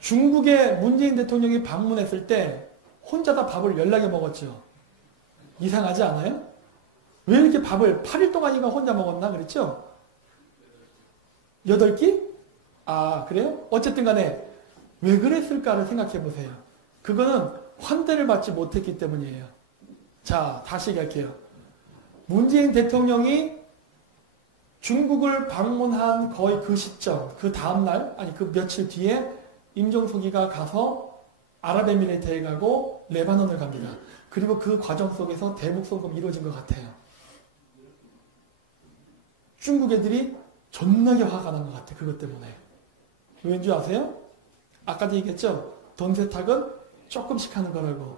중국에 문재인 대통령이 방문했을 때 혼자 다 밥을 열나게 먹었죠. 이상하지 않아요? 왜 이렇게 밥을 8일 동안인가 혼자 먹었나 그랬죠? 8끼? 아, 그래요? 어쨌든 간에 왜 그랬을까를 생각해 보세요. 그거는 환대를 받지 못했기 때문이에요. 자, 다시 얘기할게요. 문재인 대통령이 중국을 방문한 거의 그 시점, 그 다음날, 아니 그 며칠 뒤에 임종석이가 가서 아랍에미레이트에 가고 레바논을 갑니다. 그리고 그 과정 속에서 대북 송금이 이루어진 것 같아요. 중국 애들이 존나게 화가 난 것 같아. 그것 때문에. 왠지 아세요? 아까도 얘기했죠? 돈 세탁은 조금씩 하는 거라고.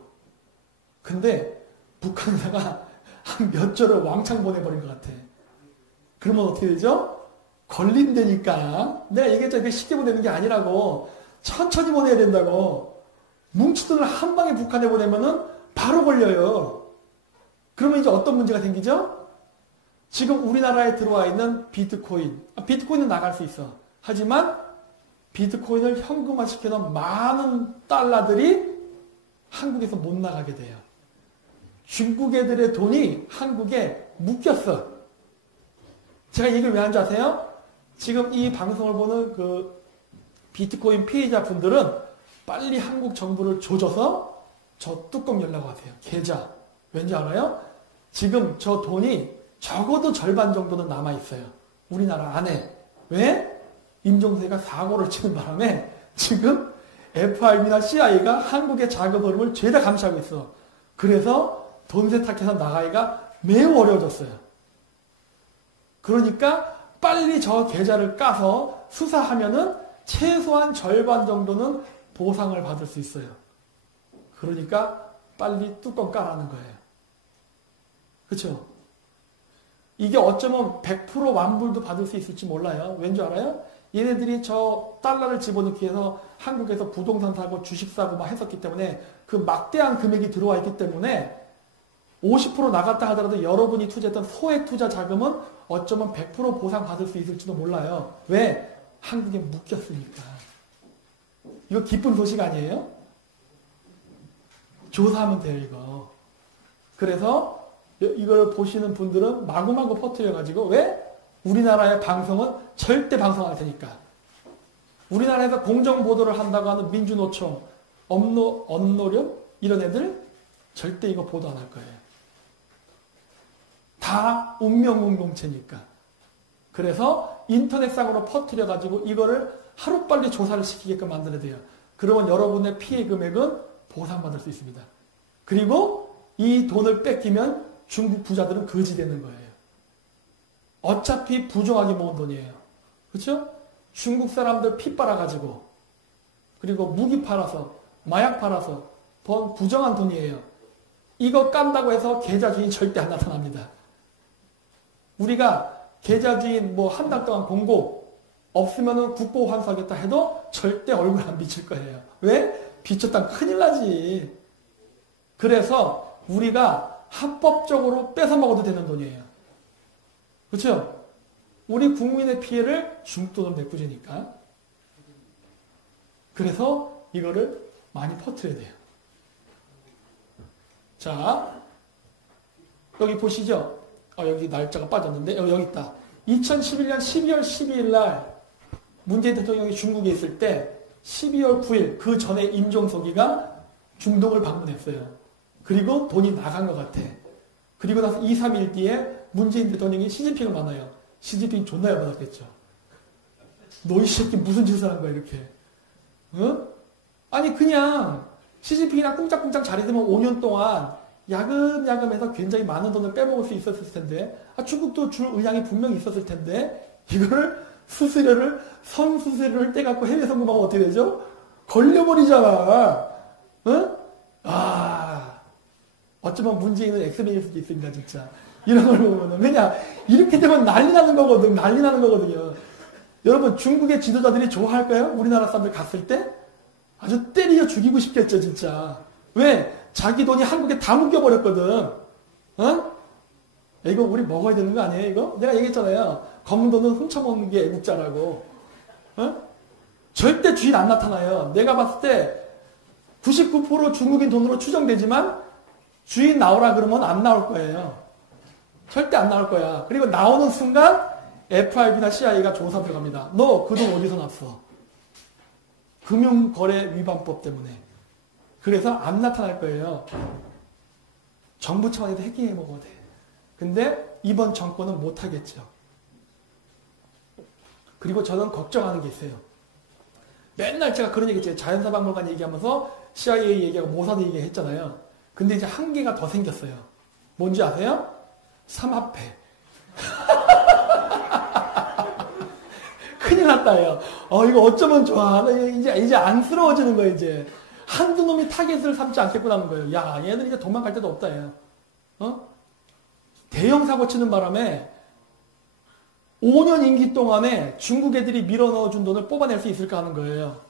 근데 북한사가 한 몇 조를 왕창 보내버린 것 같아. 그러면 어떻게 되죠? 걸린다니까. 내가 얘기했죠. 그게 쉽게 보내는 게 아니라고. 천천히 보내야 된다고. 뭉치 돈을 한 방에 북한에 보내면은 바로 걸려요. 그러면 이제 어떤 문제가 생기죠? 지금 우리나라에 들어와 있는 비트코인. 비트코인은 나갈 수 있어. 하지만 비트코인을 현금화 시켜놓은 많은 달러들이 한국에서 못 나가게 돼요. 중국 애들의 돈이 한국에 묶였어. 제가 이 얘기를 왜 하는지 아세요? 지금 이 방송을 보는 그 비트코인 피해자분들은 빨리 한국 정부를 조져서 저 뚜껑 열라고 하세요. 계좌. 왠지 알아요? 지금 저 돈이 적어도 절반 정도는 남아있어요. 우리나라 안에. 왜? 임종세가 사고를 치는 바람에 지금 FRB나 CIA가 한국의 자금 흐름을 죄다 감시하고 있어. 그래서 돈 세탁해서 나가기가 매우 어려워졌어요. 그러니까 빨리 저 계좌를 까서 수사하면은 최소한 절반 정도는 보상을 받을 수 있어요. 그러니까 빨리 뚜껑 까라는 거예요. 그렇죠? 이게 어쩌면 100% 완불도 받을 수 있을지 몰라요. 왠지 알아요? 얘네들이 저 달러를 집어넣기 위해서 한국에서 부동산 사고 주식 사고 막 했었기 때문에 그 막대한 금액이 들어와 있기 때문에 50% 나갔다 하더라도 여러분이 투자했던 소액 투자 자금은 어쩌면 100% 보상받을 수 있을지도 몰라요. 왜? 한국에 묶였으니까. 이거 기쁜 소식 아니에요? 조사하면 돼요, 이거. 그래서 이걸 보시는 분들은 마구마구 퍼뜨려가지고 왜? 우리나라의 방송은 절대 방송 안 할 테니까. 우리나라에서 공정보도를 한다고 하는 민주노총, 언노령 이런 애들 절대 이거 보도 안 할 거예요. 다 운명공동체니까. 그래서 인터넷상으로 퍼뜨려가지고 이거를 하루빨리 조사를 시키게끔 만들어야 돼요. 그러면 여러분의 피해 금액은 보상받을 수 있습니다. 그리고 이 돈을 뺏기면 중국 부자들은 거지 되는 거예요. 어차피 부정하게 모은 돈이에요. 그렇죠? 중국 사람들 피 빨아가지고 그리고 무기 팔아서 마약 팔아서 번 부정한 돈이에요. 이거 깐다고 해서 계좌 주인 절대 안 나타납니다. 우리가 계좌 주인 뭐 한 달 동안 공고 없으면은 국고 환수하겠다 해도 절대 얼굴 안 비칠 거예요. 왜? 비쳤다면 큰일 나지. 그래서 우리가 합법적으로 뺏어 먹어도 되는 돈이에요. 그렇죠? 우리 국민의 피해를 중국돈으로 메꾸지니까. 그래서 이거를 많이 퍼뜨려야 돼요. 자, 여기 보시죠. 여기 날짜가 빠졌는데 여기 있다. 2011년 12월 12일 날 문재인 대통령이 중국에 있을 때 12월 9일 그 전에 임종석이가 중동을 방문했어요. 그리고 돈이 나간 것 같아. 그리고 나서 2, 3일 뒤에 문재인 대통령이 시진핑을 만나요. 시진핑 존나 열받았겠죠. 너 이 새끼 무슨 짓을 한 거야 이렇게. 어? 아니 그냥 시진핑이랑 꿍짝꿍짝 잘 있으면 5년 동안 야금야금해서 굉장히 많은 돈을 빼먹을 수 있었을 텐데 중국도 줄 의향이 분명히 있었을 텐데 이거를 선수수료를 떼갖고 해외 송금하면 어떻게 되죠? 걸려버리잖아. 어? 어쩌면 문재인은 엑스맨일 수도 있습니다, 진짜. 이런 걸 보면은. 왜냐, 이렇게 되면 난리 나는 거거든요. 여러분, 중국의 지도자들이 좋아할까요? 우리나라 사람들 갔을 때? 아주 때려 죽이고 싶겠죠, 진짜. 왜? 자기 돈이 한국에 다 묶여버렸거든. 어? 이거 우리 먹어야 되는 거 아니에요, 이거? 내가 얘기했잖아요. 검은 돈은 훔쳐먹는 게 애국자라고. 어? 절대 주인 안 나타나요. 내가 봤을 때 99% 중국인 돈으로 추정되지만 주인 나오라 그러면 안 나올 거예요. 절대 안 나올 거야. 그리고 나오는 순간 FIB나 CIA가 조사 들어갑니다. 너 그 돈 어디서 났어? 금융거래위반법 때문에. 그래서 안 나타날 거예요. 정부 차원에서 해킹해 먹어도 돼. 근데 이번 정권은 못하겠죠. 그리고 저는 걱정하는 게 있어요. 맨날 제가 그런 얘기 했죠. 자연사박물관 얘기하면서 CIA 얘기하고 모사드 얘기했잖아요. 근데 이제 한계가 더 생겼어요. 뭔지 아세요? 삼합회. 큰일 났다요. 이거 어쩌면 좋아. 이제 안쓰러워지는 거예요, 이제. 한두 놈이 타겟을 삼지 않겠구나 하는 거예요. 야, 얘들 이제 도망갈 데도 없다, 얘. 대형 사고 치는 바람에 5년 임기 동안에 중국 애들이 밀어 넣어준 돈을 뽑아낼 수 있을까 하는 거예요.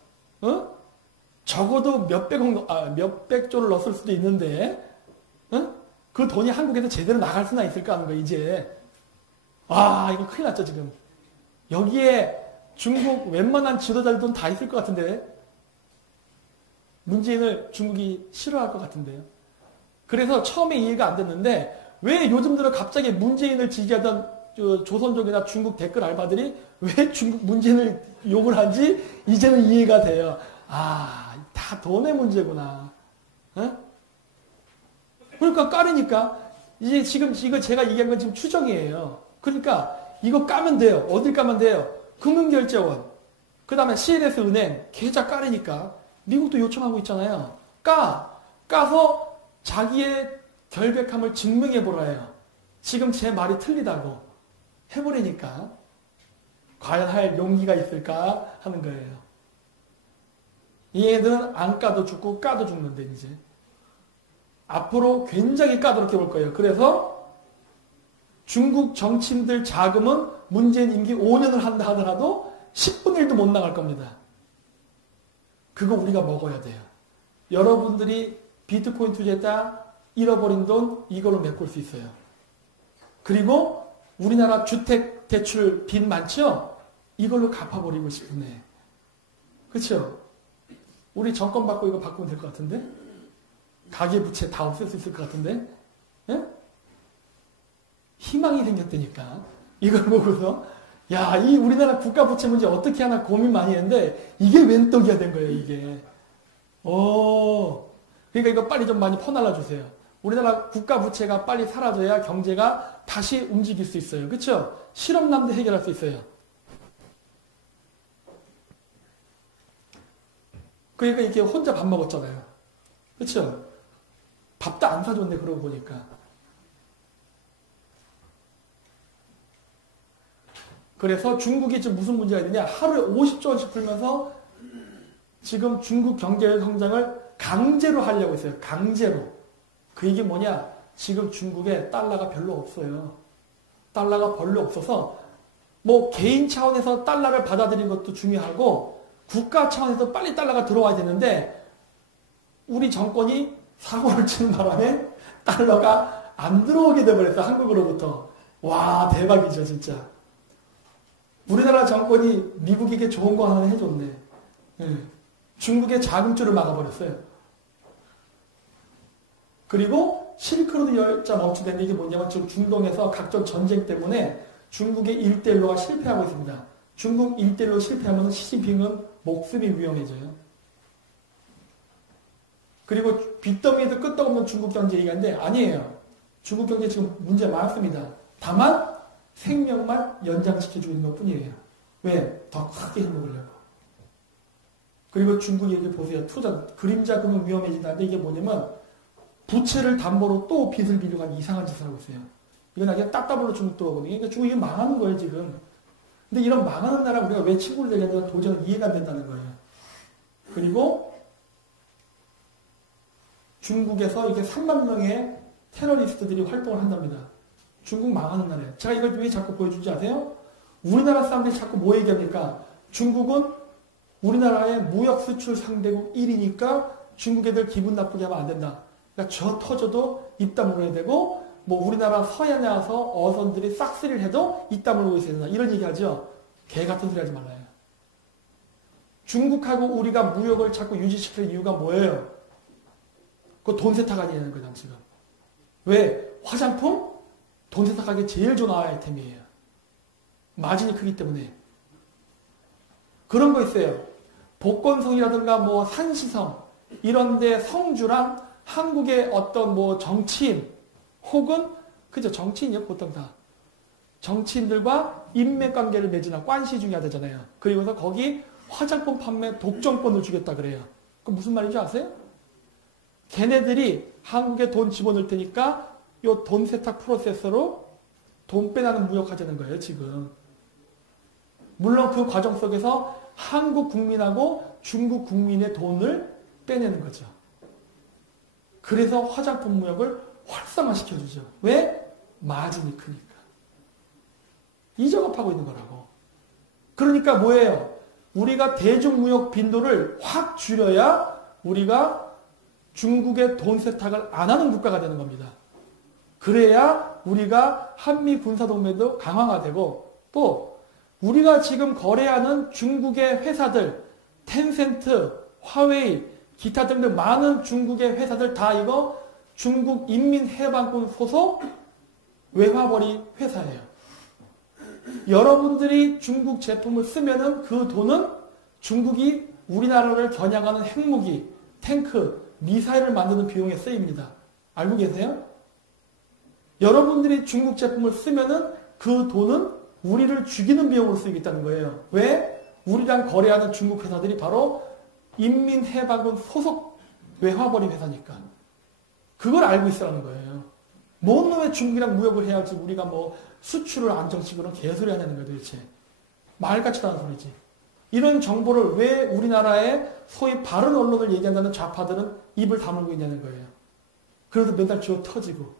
적어도 몇백조를 넣었을 수도 있는데, 그 돈이 한국에서 제대로 나갈 수나 있을까 하는 거예요, 이제. 이거 큰일 났죠, 지금. 여기에 중국 웬만한 지도자들 돈 다 있을 것 같은데, 문재인을 중국이 싫어할 것 같은데요. 그래서 처음에 이해가 안 됐는데, 왜 요즘 들어 갑자기 문재인을 지지하던 조선족이나 중국 댓글 알바들이 왜 중국 문재인을 욕을 하지? 이제는 이해가 돼요. 다 돈의 문제구나. 그러니까 까르니까 이제 지금 이거 제가 얘기한 건 지금 추정이에요. 그러니까 이거 까면 돼요. 어딜 까면 돼요? 금융결제원. 그 다음에 CLS 은행 계좌 까르니까 미국도 요청하고 있잖아요. 까서 자기의 결백함을 증명해보라 해요. 지금 제 말이 틀리다고 해버리니까 과연 할 용기가 있을까 하는 거예요. 얘들은 안 까도 죽고 까도 죽는데 이제 앞으로 굉장히 까다롭게 볼 거예요. 그래서 중국 정치인들 자금은 문재인 임기 5년을 한다 하더라도 10분의 1도 못 나갈 겁니다. 그거 우리가 먹어야 돼요. 여러분들이 비트코인 투자했다 잃어버린 돈 이걸로 메꿀 수 있어요. 그리고 우리나라 주택 대출 빚 많죠? 이걸로 갚아버리고 싶네. 그렇죠? 우리 정권 받고 이거 바꾸면 될 것 같은데? 가계부채 다 없앨 수 있을 것 같은데? 예? 희망이 생겼다니까. 이걸 보고서 이 우리나라 국가부채 문제 어떻게 하나 고민 많이 했는데 이게 웬 떡이야 된 거예요, 이게. 그러니까 이거 빨리 좀 많이 퍼날라 주세요. 우리나라 국가부채가 빨리 사라져야 경제가 다시 움직일 수 있어요. 그렇죠? 실업난도 해결할 수 있어요. 그러니까 이렇게 혼자 밥 먹었잖아요. 그렇죠? 밥도 안 사줬네, 그러고 보니까. 그래서 중국이 지금 무슨 문제가 있느냐. 하루에 50조 원씩 풀면서 지금 중국 경제 성장을 강제로 하려고 했어요. 강제로. 그 얘기 뭐냐. 지금 중국에 달러가 별로 없어요. 달러가 별로 없어서 뭐 개인 차원에서 달러를 받아들이는 것도 중요하고 국가 차원에서 빨리 달러가 들어와야 되는데 우리 정권이 사고를 치는 바람에 달러가 안 들어오게 돼버렸어. 한국으로부터. 와, 대박이죠, 진짜. 우리나라 정권이 미국에게 좋은 거 하나 해줬네. 중국의 자금줄을 막아버렸어요. 그리고 실크로드 열차 멈추는 이게 뭐냐면 지금 중동에서 각종 전쟁 때문에 중국의 1대1로가 실패하고 있습니다. 중국 1대1로 실패하면 시진핑은 목숨이 위험해져요. 그리고 빚더미에도 끝도 없는 중국 경제 얘기하는데 아니에요. 중국 경제 지금 문제 많습니다. 다만 생명만 연장시켜주고 있는 것 뿐이에요. 왜? 더 크게 해먹으려고. 그리고 중국 얘기 보세요. 투자, 그림자 금은 위험해진다는데 이게 뭐냐면 부채를 담보로 또 빚을 빌려고 하는 이상한 짓을 하고 있어요. 이건 아주 따따블로 중국도 오거든요. 그러니까 중국이 망하는 거예요, 지금. 근데 이런 망하는 나라 우리가 왜 친구를 되겠는가 도저히 이해가 안 된다는 거예요. 그리고 중국에서 이렇게 3만 명의 테러리스트들이 활동을 한답니다. 중국 망하는 나라예요. 제가 이걸 왜 자꾸 보여주지 아세요? 우리나라 사람들이 자꾸 뭐 얘기합니까? 중국은 우리나라의 무역 수출 상대국 1위니까 중국 애들 기분 나쁘게 하면 안 된다. 그러니까 저 터져도 입 다물어야 되고 뭐 우리나라 서해안에 와서 어선들이 싹쓸이를 해도 입 다물고 있어야 된다. 이런 얘기 하죠. 개 같은 소리 하지 말라요. 중국하고 우리가 무역을 자꾸 유지시킬 이유가 뭐예요? 그 돈 세탁하기라는 거죠, 지금. 왜? 화장품? 돈 세탁하기 제일 좋은 아이템이에요. 마진이 크기 때문에. 그런 거 있어요. 복건성이라든가 뭐 산시성 이런데 성주랑 한국의 어떤 뭐 정치인 혹은 그죠, 정치인이요 보통 다 정치인들과 인맥관계를 맺으나 관시 중요하다잖아요. 그리고서 거기 화장품 판매 독점권을 주겠다 그래요. 그 무슨 말인지 아세요? 걔네들이 한국에 돈 집어넣을 테니까 요 돈 세탁 프로세서로 돈 빼나는 무역하자는 거예요, 지금. 물론 그 과정 속에서 한국 국민하고 중국 국민의 돈을 빼내는 거죠. 그래서 화장품 무역을 활성화시켜주죠. 왜? 마진이 크니까. 이 작업하고 있는 거라고. 그러니까 뭐예요? 우리가 대중무역 빈도를 확 줄여야 우리가 중국의 돈 세탁을 안 하는 국가가 되는 겁니다. 그래야 우리가 한미 군사동맹도 강화가 되고 또 우리가 지금 거래하는 중국의 회사들 텐센트, 화웨이, 기타 등등 많은 중국의 회사들 다 이거 중국 인민해방군 소속 외화벌이 회사예요. 여러분들이 중국 제품을 쓰면은 그 돈은 중국이 우리나라를 겨냥하는 핵무기, 탱크, 미사일을 만드는 비용에 쓰입니다. 알고 계세요? 여러분들이 중국 제품을 쓰면은 그 돈은 우리를 죽이는 비용으로 쓰이겠다는 거예요. 왜? 우리랑 거래하는 중국 회사들이 바로 인민해방군 소속 외화벌이 회사니까. 그걸 알고 있으라는 거예요. 뭔 놈의 중국이랑 무역을 해야지 우리가 뭐 수출을 안정시키고 개소리 하냐는 거예요, 도대체. 말 같지도 않은 소리지. 이런 정보를 왜 우리나라의 소위 바른 언론을 얘기한다는 좌파들은 입을 다물고 있냐는 거예요. 그래서 맨날 쥐어 터지고,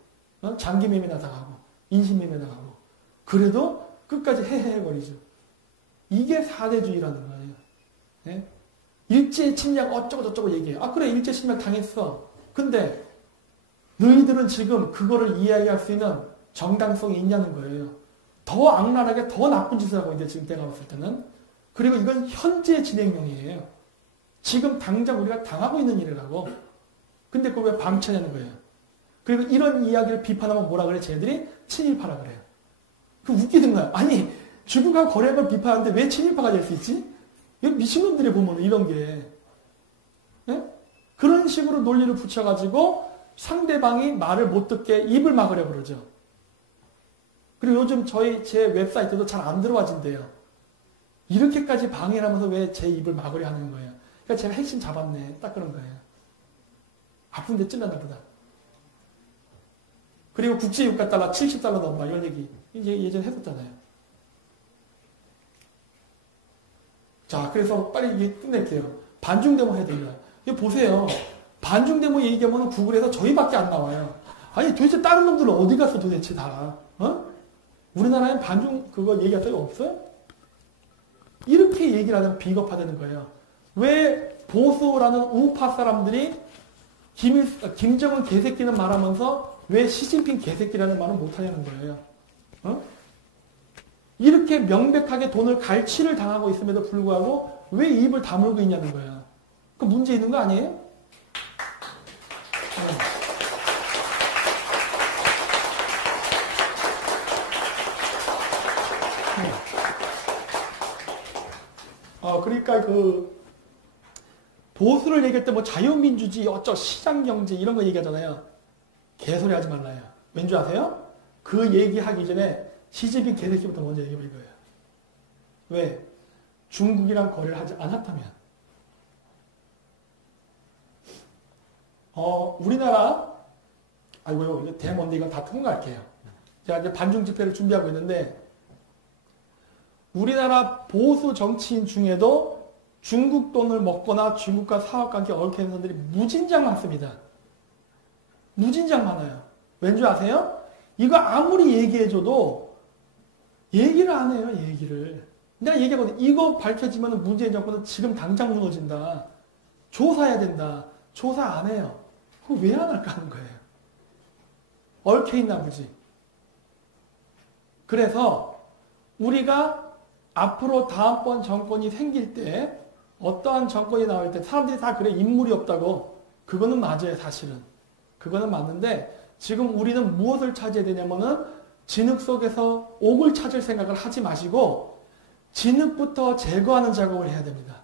장기매매나 당하고, 인신매매 당하고, 그래도 끝까지 헤헤거리죠. 이게 사대주의라는 거예요. 네? 일제 침략 어쩌고 저쩌고 얘기해요. 아 그래 일제 침략 당했어. 근데 너희들은 지금 그거를 이야기할 수 있는 정당성이 있냐는 거예요. 더 악랄하게 더 나쁜 짓을 하고 있는데 지금 내가 봤을 때는. 그리고 이건 현재 진행형이에요. 지금 당장 우리가 당하고 있는 일이라고. 근데 그걸 왜 방치하냐는 거예요. 그리고 이런 이야기를 비판하면 뭐라 그래? 쟤네들이 친일파라 그래요. 그 웃기는 거야. 아니 중국하고 거래한 걸 비판하는데 왜 친일파가 될 수 있지? 미친놈들이 보면 이런 게. 네? 그런 식으로 논리를 붙여가지고 상대방이 말을 못 듣게 입을 막으려고 그러죠. 그리고 요즘 제 웹사이트도 잘 안 들어와진대요. 이렇게까지 방해를 하면서 왜 제 입을 막으려 하는 거예요. 그러니까 제가 핵심 잡았네. 딱 그런 거예요. 아픈데 찔렀나 보다. 그리고 국제유가달러 70달러 넘어 이런 얘기 이제 예전에 했었잖아요. 자, 그래서 빨리 이게 끝낼게요. 반중데모 해야 됩니다. 이거 보세요. 반중데모 얘기하면 구글에서 저희밖에 안 나와요. 아니 도대체 다른 놈들은 어디 갔어 도대체 다. 어? 우리나라엔 반중 그거 얘기할 적이 없어요? 이렇게 얘기를 하면 비겁하다는 거예요. 왜 보수라는 우파 사람들이 김정은 개새끼는 말하면서 왜 시진핑 개새끼라는 말은 못하냐는 거예요. 어? 이렇게 명백하게 돈을 갈취를 당하고 있음에도 불구하고 왜 입을 다물고 있냐는 거예요. 그 문제 있는 거 아니에요? 네. 그러니까 보수를 얘기할 때 뭐 자유민주주의 어쩌 시장경제 이런 거 얘기하잖아요. 개소리 하지 말라요. 왠지 아세요? 그 얘기하기 전에 시진핑 개새끼부터 먼저 얘기해볼 거예요. 왜? 중국이랑 거래를 하지 않았다면. 우리나라, 아이고요, 이거 대먼데 이건 다 통과할게요. 제가 이제 반중 집회를 준비하고 있는데, 우리나라 보수 정치인 중에도 중국 돈을 먹거나 중국과 사업관계 얽혀있는 사람들이 무진장 많습니다. 무진장 많아요. 왠지 아세요? 이거 아무리 얘기해줘도 얘기를 안 해요, 얘기를. 내가 얘기하거든. 이거 밝혀지면 문재인 정권은 지금 당장 무너진다. 조사해야 된다. 조사 안 해요. 그거 왜 안 할까 하는 거예요. 얽혀있나 보지. 그래서 우리가 앞으로 다음번 정권이 생길 때 어떠한 정권이 나올 때 사람들이 다 그래 인물이 없다고. 그거는 맞아요, 사실은. 그거는 맞는데 지금 우리는 무엇을 찾아야 되냐면은 진흙 속에서 옥을 찾을 생각을 하지 마시고 진흙부터 제거하는 작업을 해야 됩니다.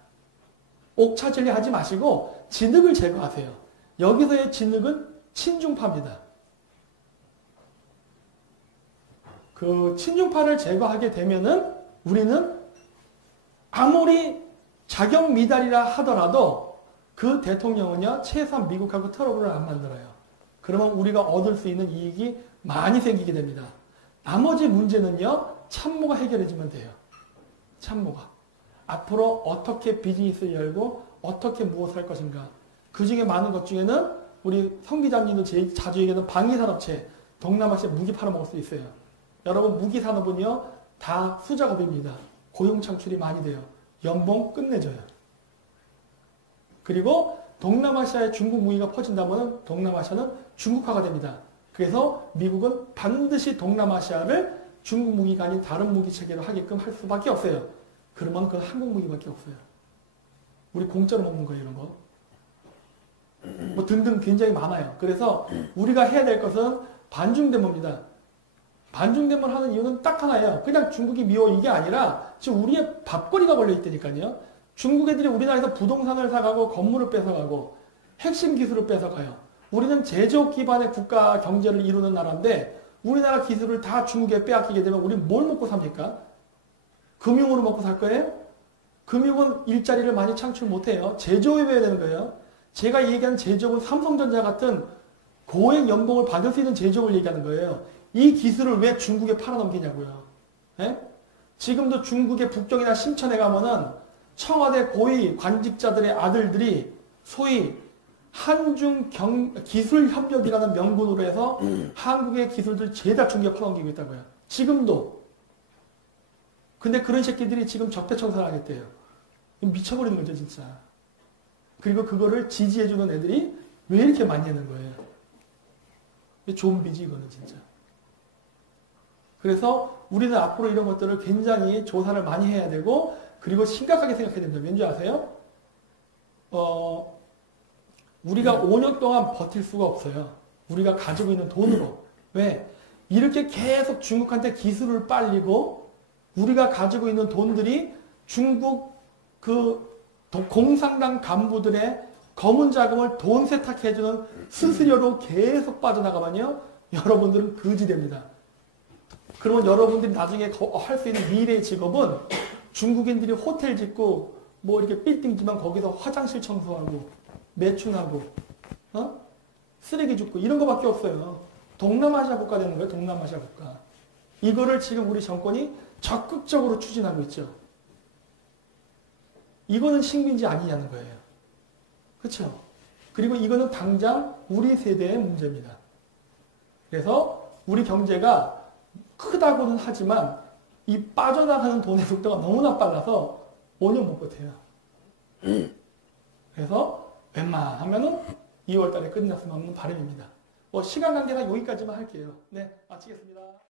옥 찾으려 하지 마시고 진흙을 제거하세요. 여기서의 진흙은 친중파입니다. 그 친중파를 제거하게 되면은 우리는 아무리 자격 미달이라 하더라도 그 대통령은요, 최소한 미국하고 트러블을 안 만들어요. 그러면 우리가 얻을 수 있는 이익이 많이 생기게 됩니다. 나머지 문제는요, 참모가 해결해주면 돼요. 참모가. 앞으로 어떻게 비즈니스를 열고 어떻게 무엇을 할 것인가. 그 중에 많은 것 중에는 우리 성 기자님도 제일 자주 얘기하는 방위산업체, 동남아시아 무기 팔아먹을 수 있어요. 여러분 무기산업은요, 다 수작업입니다. 고용 창출이 많이 돼요. 연봉 끝내줘요. 그리고 동남아시아에 중국 무기가 퍼진다면 동남아시아는 중국화가 됩니다. 그래서 미국은 반드시 동남아시아를 중국 무기가 아닌 다른 무기 체계로 하게끔 할 수밖에 없어요. 그러면 그건 한국 무기밖에 없어요. 우리 공짜로 먹는 거예요, 이런 거. 뭐 등등 굉장히 많아요. 그래서 우리가 해야 될 것은 반중대모입니다. 반중대모를 하는 이유는 딱 하나예요. 그냥 중국이 미워 이게 아니라 지금 우리의 밥거리가 걸려있다니까요. 중국 애들이 우리나라에서 부동산을 사가고 건물을 뺏어가고 핵심 기술을 뺏어가요. 우리는 제조업 기반의 국가 경제를 이루는 나라인데 우리나라 기술을 다 중국에 빼앗기게 되면 우리는 뭘 먹고 삽니까? 금융으로 먹고 살 거예요? 금융은 일자리를 많이 창출 못해요. 제조업에 해야 되는 거예요. 제가 얘기하는 제조업은 삼성전자 같은 고액 연봉을 받을 수 있는 제조업을 얘기하는 거예요. 이 기술을 왜 중국에 팔아넘기냐고요. 예? 지금도 중국의 북경이나 심천에 가면은 청와대 고위 관직자들의 아들들이 소위 한중 기술협력이라는 명분으로 해서 한국의 기술들 죄다 중국에 팔아넘기고 있다고요. 지금도. 근데 그런 새끼들이 지금 적폐청산을 하겠대요. 미쳐버리는 거죠, 진짜. 그리고 그거를 지지해주는 애들이 왜 이렇게 많이 하는 거예요? 좀비지, 이거는 진짜. 그래서 우리는 앞으로 이런 것들을 굉장히 조사를 많이 해야 되고, 그리고 심각하게 생각해야 됩니다. 왠지 아세요? 우리가 5년 동안 버틸 수가 없어요. 우리가 가지고 있는 돈으로. 왜? 이렇게 계속 중국한테 기술을 빨리고, 우리가 가지고 있는 돈들이 중국 공산당 간부들의 검은 자금을 돈 세탁해주는 수수료로 계속 빠져나가면요. 여러분들은 거지 됩니다. 그러면 여러분들이 나중에 할 수 있는 미래의 직업은 중국인들이 호텔 짓고 뭐 이렇게 빌딩 짓면 거기서 화장실 청소하고 매춘하고 쓰레기 줍고 이런 거밖에 없어요. 동남아시아 국가 되는 거예요. 동남아시아 국가. 이거를 지금 우리 정권이 적극적으로 추진하고 있죠. 이거는 식민지 아니냐는 거예요. 그렇죠? 그리고 이거는 당장 우리 세대의 문제입니다. 그래서 우리 경제가 크다고는 하지만 이 빠져나가는 돈의 속도가 너무나 빨라서 5년 못 버텨요. 그래서 웬만하면은 2월 달에 끝났으면 하는 바람입니다. 시간 관계상 여기까지만 할게요. 네, 마치겠습니다.